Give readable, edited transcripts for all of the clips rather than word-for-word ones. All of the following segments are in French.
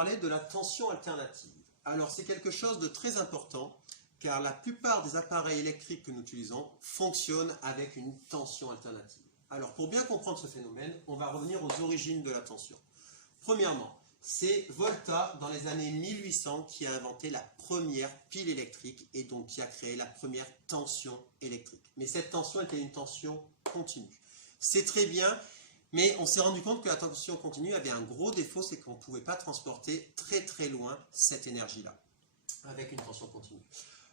parler de la tension alternative. Alors c'est quelque chose de très important car la plupart des appareils électriques que nous utilisons fonctionnent avec une tension alternative. Alors pour bien comprendre ce phénomène, on va revenir aux origines de la tension. Premièrement, c'est Volta dans les années 1800 qui a inventé la première pile électrique et donc qui a créé la première tension électrique. Mais cette tension était une tension continue. C'est très bien, mais on s'est rendu compte que la tension continue avait un gros défaut, c'est qu'on ne pouvait pas transporter très très loin cette énergie-là avec une tension continue.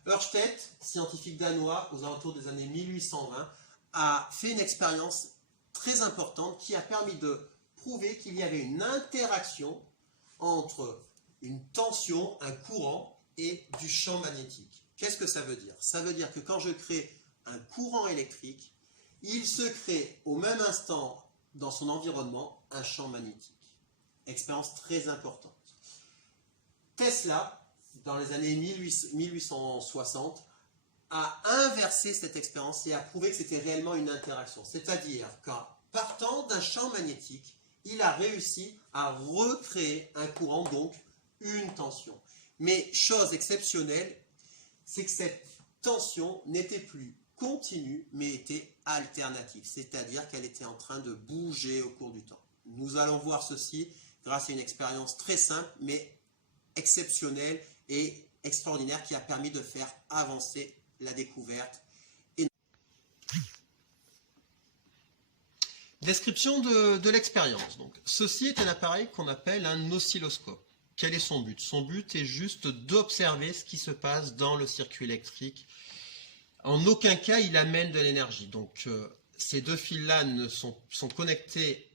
Ørsted, scientifique danois aux alentours des années 1820, a fait une expérience très importante qui a permis de prouver qu'il y avait une interaction entre une tension, un courant et du champ magnétique. Qu'est-ce que ça veut dire? Ça veut dire que quand je crée un courant électrique, il se crée au même instant dans son environnement un champ magnétique. Expérience très importante. Tesla, dans les années 1860, a inversé cette expérience et a prouvé que c'était réellement une interaction. C'est-à-dire qu'en partant d'un champ magnétique, il a réussi à recréer un courant, donc une tension. Mais chose exceptionnelle, c'est que cette tension n'était plus continue, mais était alternative. C'est-à-dire qu'elle était en train de bouger au cours du temps. Nous allons voir ceci grâce à une expérience très simple, mais exceptionnelle et extraordinaire qui a permis de faire avancer la découverte. Description de l'expérience. Donc, ceci est un appareil qu'on appelle un oscilloscope. Quel est son but? Son but est juste d'observer ce qui se passe dans le circuit électrique. En aucun cas, il amène de l'énergie. Donc, ces deux fils-là sont connectés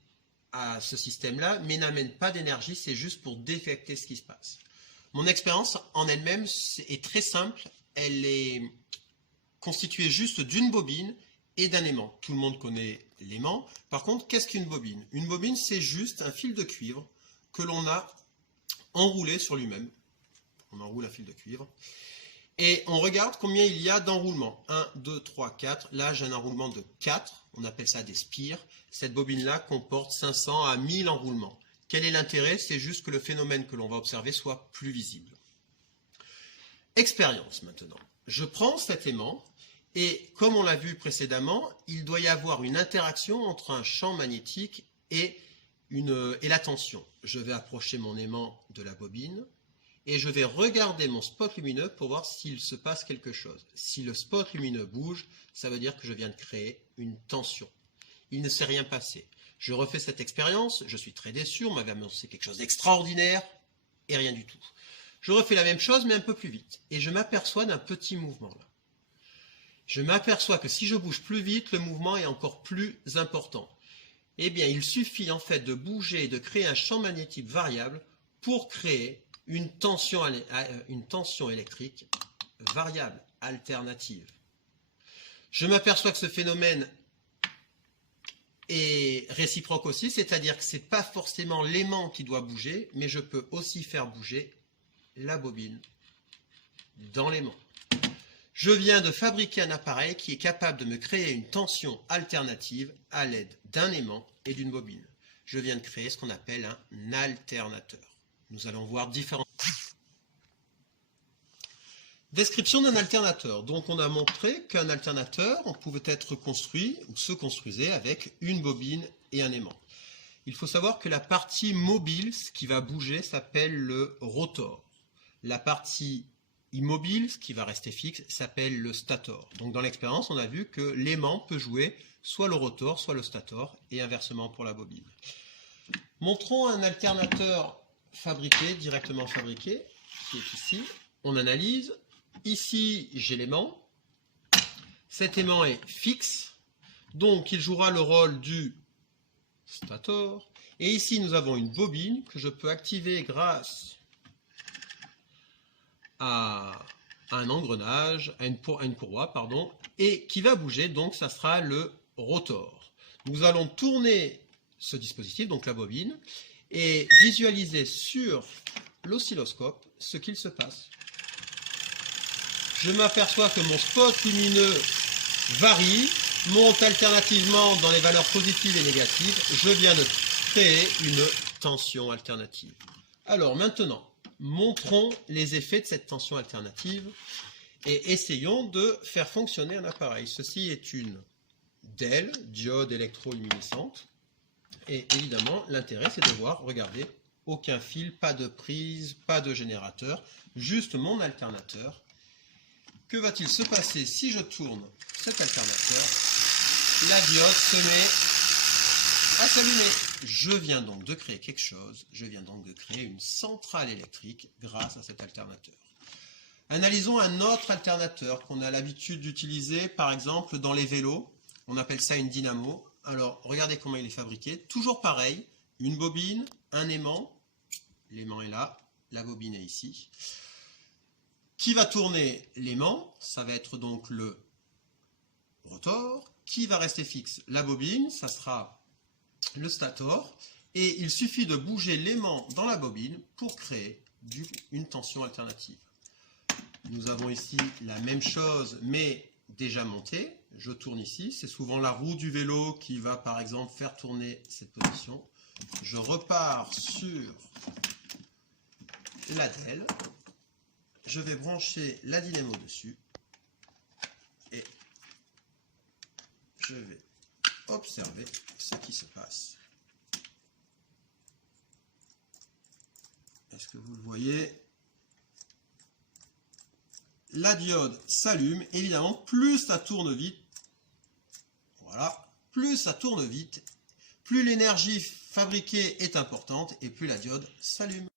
à ce système-là, mais n'amènent pas d'énergie. C'est juste pour détecter ce qui se passe. Mon expérience en elle-même est très simple. Elle est constituée juste d'une bobine et d'un aimant. Tout le monde connaît l'aimant. Par contre, qu'est-ce qu'une bobine? Une bobine, c'est juste un fil de cuivre que l'on a enroulé sur lui-même. On enroule un fil de cuivre. Et on regarde combien il y a d'enroulements. 1, 2, 3, 4. Là, j'ai un enroulement de 4. On appelle ça des spires. Cette bobine-là comporte 500 à 1000 enroulements. Quel est l'intérêt? C'est juste que le phénomène que l'on va observer soit plus visible. Expérience maintenant. Je prends cet aimant et comme on l'a vu précédemment, il doit y avoir une interaction entre un champ magnétique et la tension. Je vais approcher mon aimant de la bobine et je vais regarder mon spot lumineux pour voir s'il se passe quelque chose. Si le spot lumineux bouge, ça veut dire que je viens de créer une tension. Il ne s'est rien passé. Je refais cette expérience, je suis très déçu, on m'avait annoncé quelque chose d'extraordinaire et rien du tout. Je refais la même chose mais un peu plus vite et je m'aperçois d'un petit mouvement là. Je m'aperçois que si je bouge plus vite, le mouvement est encore plus important. Eh bien, il suffit en fait de bouger et de créer un champ magnétique variable pour créer une tension électrique variable, alternative. Je m'aperçois que ce phénomène est réciproque aussi, c'est-à-dire que ce n'est pas forcément l'aimant qui doit bouger, mais je peux aussi faire bouger la bobine dans l'aimant. Je viens de fabriquer un appareil qui est capable de me créer une tension alternative à l'aide d'un aimant et d'une bobine. Je viens de créer ce qu'on appelle un alternateur. Nous allons voir différents. Description d'un alternateur. Donc on a montré qu'un alternateur, on pouvait être construit ou se construisait avec une bobine et un aimant. Il faut savoir que la partie mobile, ce qui va bouger, s'appelle le rotor. La partie immobile, ce qui va rester fixe, s'appelle le stator. Donc dans l'expérience, on a vu que l'aimant peut jouer soit le rotor, soit le stator, et inversement pour la bobine. Montrons un alternateur fabriqué, directement fabriqué, qui est ici. On analyse. Ici, j'ai l'aimant. Cet aimant est fixe, donc il jouera le rôle du stator. Et ici, nous avons une bobine que je peux activer grâce à un engrenage, à une courroie, pardon, et qui va bouger, donc ça sera le rotor. Nous allons tourner ce dispositif, donc la bobine, et visualiser sur l'oscilloscope ce qu'il se passe. Je m'aperçois que mon spot lumineux varie, monte alternativement dans les valeurs positives et négatives. Je viens de créer une tension alternative. Alors maintenant, montrons les effets de cette tension alternative et essayons de faire fonctionner un appareil. Ceci est une DEL, diode électroluminescente. Et évidemment, l'intérêt, c'est de voir, regardez, aucun fil, pas de prise, pas de générateur, juste mon alternateur. Que va-t-il se passer si je tourne cet alternateur? La diode se met à s'allumer. Je viens donc de créer quelque chose, je viens donc de créer une centrale électrique grâce à cet alternateur. Analysons un autre alternateur qu'on a l'habitude d'utiliser, par exemple, dans les vélos. On appelle ça une dynamo. Alors, regardez comment il est fabriqué. Toujours pareil, une bobine, un aimant. L'aimant est là, la bobine est ici. Qui va tourner l'aimant? Ça va être donc le rotor. Qui va rester fixe? La bobine, ça sera le stator. Et il suffit de bouger l'aimant dans la bobine pour créer une tension alternative. Nous avons ici la même chose, mais déjà montée. Je tourne ici. C'est souvent la roue du vélo qui va, par exemple, faire tourner cette position. Je repars sur la DEL. Je vais brancher la dynamo dessus. Et je vais observer ce qui se passe. Est-ce que vous le voyez? La diode s'allume. Évidemment, plus ça tourne vite, voilà, plus ça tourne vite, plus l'énergie fabriquée est importante et plus la diode s'allume.